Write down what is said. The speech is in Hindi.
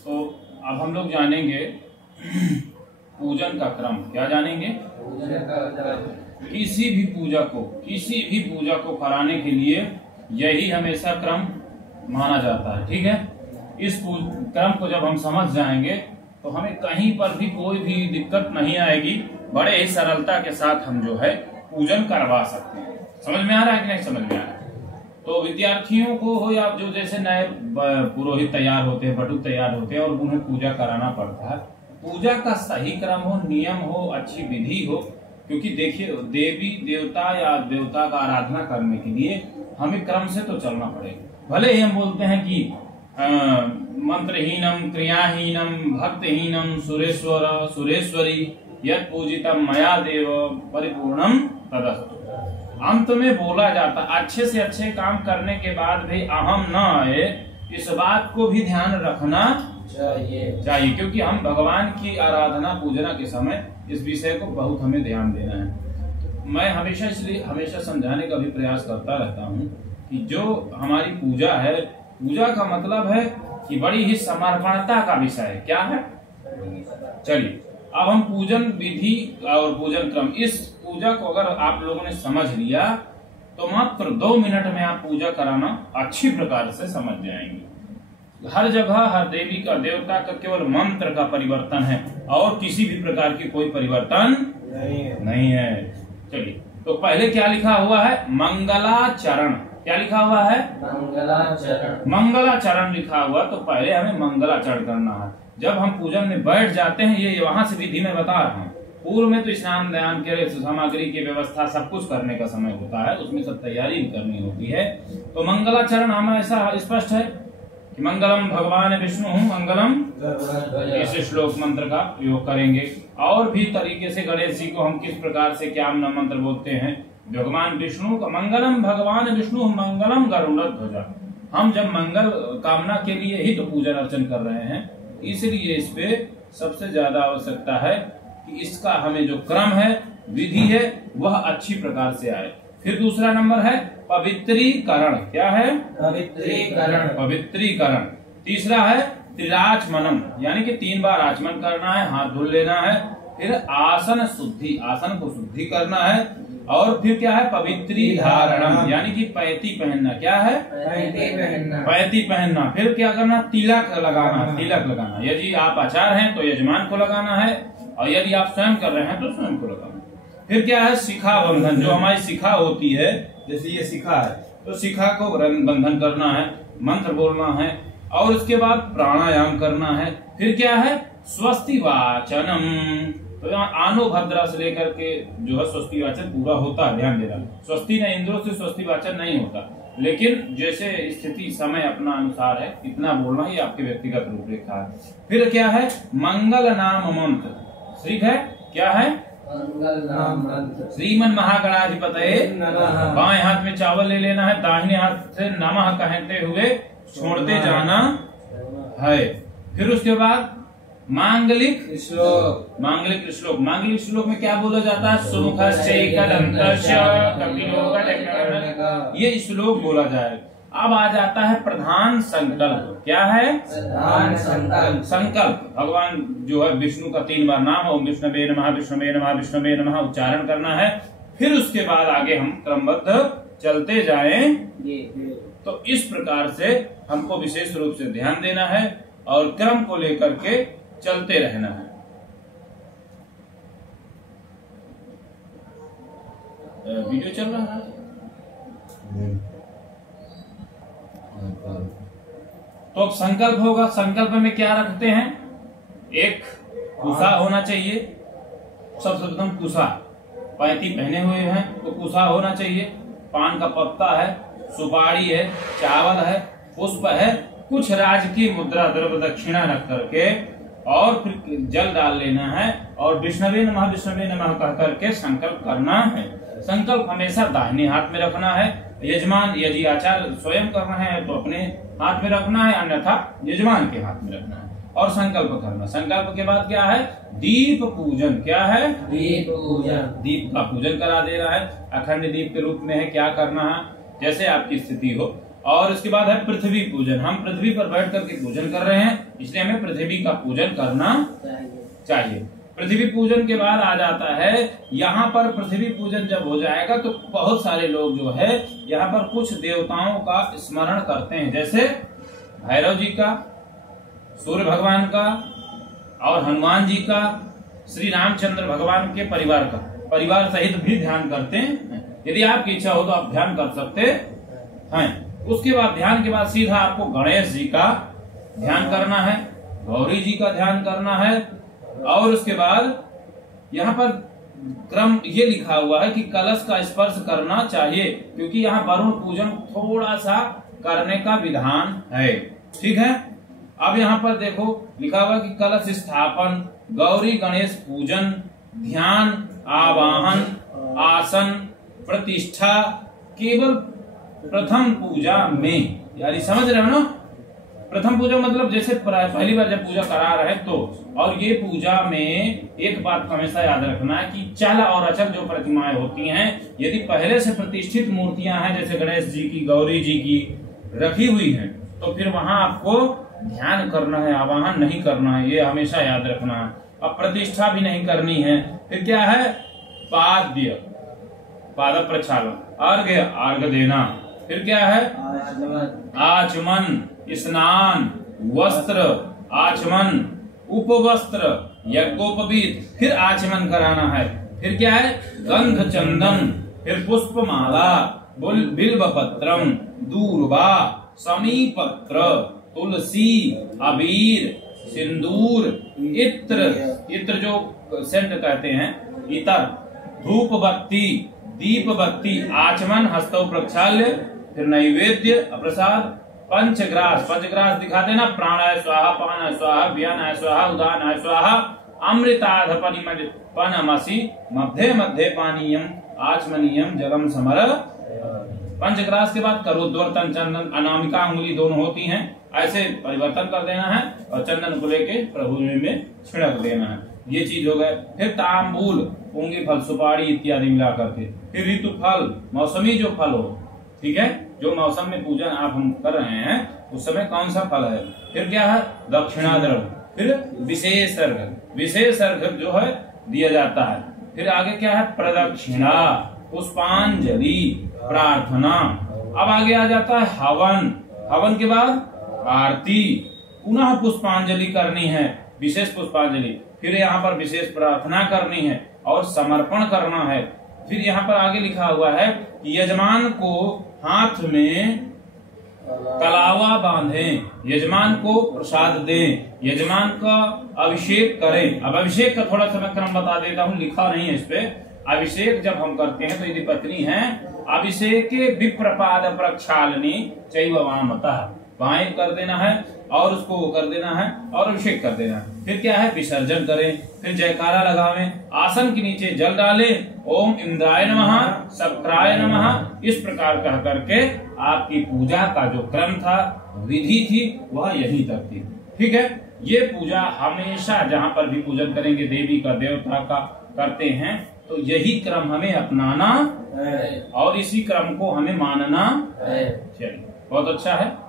तो अब हम लोग जानेंगे पूजन का क्रम। क्या जानेंगे? किसी भी पूजा को कराने के लिए यही हमेशा क्रम माना जाता है। ठीक है, इस क्रम को जब हम समझ जाएंगे तो हमें कहीं पर भी कोई भी दिक्कत नहीं आएगी। बड़े ही सरलता के साथ हम जो है पूजन करवा सकते हैं। समझ में आ रहा है कि नहीं समझ में आ रहा है? तो विद्यार्थियों को हो या जो जैसे नए पुरोहित तैयार होते हैं, बटुक तैयार होते हैं और उन्हें पूजा कराना पड़ता है, पूजा का सही क्रम हो, नियम हो, अच्छी विधि हो। क्योंकि देखिए, देवी देवता या देवता का आराधना करने के लिए हमें क्रम से तो चलना पड़ेगा। भले ही हम बोलते हैं कि मंत्रहीनम क्रियाहीनम भक्तहीनम सुरेश्वर सुरेश्वरी यत् पूजितम मया देव परिपूर्णम तदस्तु। अंत में बोला जाता, अच्छे से अच्छे काम करने के बाद भी अहम न आए, इस बात को भी ध्यान रखना चाहिए। क्योंकि हम भगवान की आराधना पूजना के समय इस विषय को बहुत हमें ध्यान देना है। मैं हमेशा समझाने का भी प्रयास करता रहता हूँ कि जो हमारी पूजा है, पूजा का मतलब है कि बड़ी ही समर्पणता का विषय है। क्या है? चलिए, अब हम पूजन विधि और पूजन क्रम, इस पूजा को अगर आप लोगों ने समझ लिया तो मात्र 2 मिनट में आप पूजा कराना अच्छी प्रकार से समझ जाएंगे। हर जगह हर देवी का देवता का केवल मंत्र का परिवर्तन है और किसी भी प्रकार की कोई परिवर्तन नहीं है। चलिए, तो पहले क्या लिखा हुआ है? मंगलाचरण। क्या लिखा हुआ है? मंगलाचरण लिखा हुआ। तो पहले हमें मंगलाचरण करना है। जब हम पूजन में बैठ जाते हैं, ये वहां से विधि में बता रहा हूँ। पूर्व में तो स्नान ध्यान के सामग्री की व्यवस्था सब कुछ करने का समय होता है, उसमें सब तैयारी करनी होती है। तो मंगलाचरण हमें ऐसा स्पष्ट है कि मंगलम भगवान विष्णु मंगलम, इस श्लोक मंत्र का प्रयोग करेंगे। और भी तरीके से गणेश जी को हम किस प्रकार से क्या मंत्र बोलते हैं? भगवान विष्णु का मंगलम भगवान विष्णु मंगलम गरुड़ध्वज। हम जब मंगल कामना के लिए ही तो पूजन अर्चन कर रहे हैं, इसलिए इस पे सबसे ज्यादा आवश्यकता है कि इसका हमें जो क्रम है, विधि है, वह अच्छी प्रकार से आए। फिर दूसरा नंबर है पवित्रीकरण। क्या है? पवित्रीकरण। तीसरा है त्रिराचमनम, यानी कि 3 बार आचमन करना है, हाथ धुल लेना है। फिर आसन शुद्धि, आसन को शुद्धि करना है। और फिर क्या है? पवित्री धारणम, यानी कि पैती पहनना। क्या है? पैती पहनना। फिर क्या करना? तिलक लगाना। यदि आप आचार्य हैं तो यजमान को लगाना है, और यदि आप स्वयं कर रहे हैं तो स्वयं को लगाना है। फिर क्या है? शिखा बंधन। जो हमारी शिखा होती है, जैसे ये शिखा है, तो शिखा को बंधन करना है, मंत्र बोलना है, और उसके बाद प्राणायाम करना है। फिर क्या है? स्वस्ति वाचनम। तो यहाँ आनो भद्रा से लेकर के जो है स्वस्ति वाचन पूरा होता है, ध्यान देना। स्वस्ति न इंद्रो से स्वस्ति वाचन नहीं होता, लेकिन जैसे स्थिति समय अपना अनुसार है, इतना बोलना ही आपके व्यक्तिगत रूपरेखा है। फिर क्या है? मंगल नाम मंत्र। ठीक है? क्या है? मंगल नाम मंत्र। श्रीमन महागणाधिपतये नमः। बाएं हाथ में चावल ले लेना है, दाहिने हाथ से नमः कहते हुए छोड़ते जाना है। फिर उसके बाद मांगलिक श्लोक। मांगलिक श्लोक में क्या बोला जाता है? ये श्लोक बोला जाए। अब आ जाता है प्रधान संकल्प। क्या है? प्रधान संकल्प। भगवान जो है विष्णु का 3 बार नाम ओम विष्णवे नमः विष्णवे नमः विष्णवे नमः उच्चारण करना है। फिर उसके बाद आगे हम क्रमबद्ध चलते जाएं। तो इस प्रकार से हमको विशेष रूप से ध्यान देना है और क्रम को लेकर के चलते रहना है। वीडियो चल रहा है? तो अब संकल्प होगा। संकल्प में क्या रखते हैं? एक कुसा होना चाहिए। सबसे प्रथम कुसा, पैती पहने हुए हैं तो कुसा होना चाहिए। पान का पत्ता है, सुपारी है, चावल है, पुष्प है, कुछ राजकीय मुद्रा द्रव्य दक्षिणा रख करके और फिर जल डाल लेना है और विष्णवे नमः कह करके संकल्प करना है। संकल्प हमेशा दाहिने हाथ में रखना है। यजमान यदि आचार्य स्वयं कर रहे हैं तो अपने हाथ में रखना है, अन्यथा यजमान के हाथ में रखना है और संकल्प करना। संकल्प के बाद क्या है? दीप पूजन। क्या है? दीप पूजन। दीप का पूजन करा देना है। अखंड दीप के रूप में है, क्या करना है? जैसे आपकी स्थिति हो। और इसके बाद है पृथ्वी पूजन। हम पृथ्वी पर बैठ करके पूजन कर रहे हैं, इसलिए हमें पृथ्वी का पूजन करना चाहिए। पृथ्वी पूजन के बाद आ जाता है, यहाँ पर पृथ्वी पूजन जब हो जाएगा तो बहुत सारे लोग जो है यहाँ पर कुछ देवताओं का स्मरण करते हैं, जैसे भैरव जी का, सूर्य भगवान का और हनुमान जी का, श्री रामचंद्र भगवान के परिवार का, परिवार सहित भी ध्यान करते हैं। यदि आपकी इच्छा हो तो आप ध्यान कर सकते हैं। उसके बाद ध्यान के बाद सीधा आपको गणेश जी का ध्यान करना है, गौरी जी का ध्यान करना है, और उसके बाद यहाँ पर क्रम ये लिखा हुआ है कि कलश का स्पर्श करना चाहिए, क्योंकि यहाँ वरुण पूजन थोड़ा सा करने का विधान है। ठीक है, अब यहाँ पर देखो लिखा हुआ कि कलश स्थापन, गौरी गणेश पूजन, ध्यान, आवाहन, आसन, प्रतिष्ठा केवल प्रथम पूजा में, यानी समझ रहे हो ना, प्रथम पूजा मतलब जैसे पहली बार जब पूजा करा रहे तो। और ये पूजा में एक बात को हमेशा याद रखना है कि चल और अचल जो प्रतिमाएं होती हैं, यदि पहले से प्रतिष्ठित मूर्तियां हैं जैसे गणेश जी की, गौरी जी की रखी हुई हैं, तो फिर वहां आपको ध्यान करना है, आवाहन नहीं करना है, ये हमेशा याद रखना है। अब प्रतिष्ठा भी नहीं करनी है। फिर क्या है, पाद्य, पाद प्रक्षालन, अर्घ्य देना। फिर क्या है, आचमन, स्नान, वस्त्र, आचमन, उपवस्त्र, यज्ञोपवीत, फिर आचमन कराना है। फिर क्या है, गंध चंदन, फिर पुष्पमाला, बिल्व पत्रम, दूर्वा, समीपत्र, तुलसी, अबीर, सिंदूर, इत्र, इत्र जो सेंट कहते हैं, इतर, धूप बत्ती, दीप बत्ती, आचमन, हस्तौ प्रक्षाल्य, फिर नैवेद्य, प्रसाद, पंचग्रास, पंचग्रास दिखाते ना, प्राणाय स्वाहा, पानाय स्वाहा, व्यानाय स्वाहा, उदानाय स्वाहा, अमृताधपनिमसी, मध्य मध्य पानीयम, आचमनीयम, जलम समर। पंचग्रास के बाद करोद्वर्तन, चंदन, अनामिका अंगुली दोनों होती हैं, ऐसे परिवर्तन कर देना है और चंदन को लेके प्रभु में छिड़क देना है। ये चीज हो गए। फिर तांबूल, पुंगी फल, सुपारी इत्यादि मिला करके। फिर ऋतु फल, मौसमी जो फल हो, ठीक है, जो मौसम में पूजन आप हम कर रहे हैं उस समय कौन सा फल है। फिर क्या है, दक्षिणा द्रव्य, फिर विशेष अर्घ्य, विशेष अर्घ्य जो है दिया जाता है। फिर आगे क्या है, प्रदक्षिणा, पुष्पांजलि, प्रार्थना। अब आगे आ जाता है हवन, हवन के बाद आरती, पुनः पुष्पांजलि करनी है, विशेष पुष्पांजलि। फिर यहाँ पर विशेष प्रार्थना करनी है और समर्पण करना है। फिर यहाँ पर आगे लिखा हुआ है कि यजमान को हाथ में कलावा बांधें, यजमान को प्रसाद दें, यजमान का अभिषेक करें। अब अभिषेक का थोड़ा सा मैं क्रम बता देता हूँ, लिखा नहीं है इस पे। अभिषेक जब हम करते हैं तो यदि पत्नी है, अभिषेक विप्रपाद प्रक्षालनी चैव वामतः, बाएं कर देना है और उसको वो कर देना है और अभिषेक कर देना है। फिर क्या है, विसर्जन करें, फिर जयकारा लगावें, आसन के नीचे जल डालें, ओम इंद्राय नमः, शक्राय नमः, इस प्रकार कह करके आपकी पूजा का जो क्रम था, विधि थी, वह यहीं तक थी। ठीक है, ये पूजा हमेशा जहाँ पर भी पूजन करेंगे देवी का, देवता का करते हैं, तो यही क्रम हमें अपनाना है और इसी क्रम को हमें मानना है। चलिए, बहुत अच्छा है।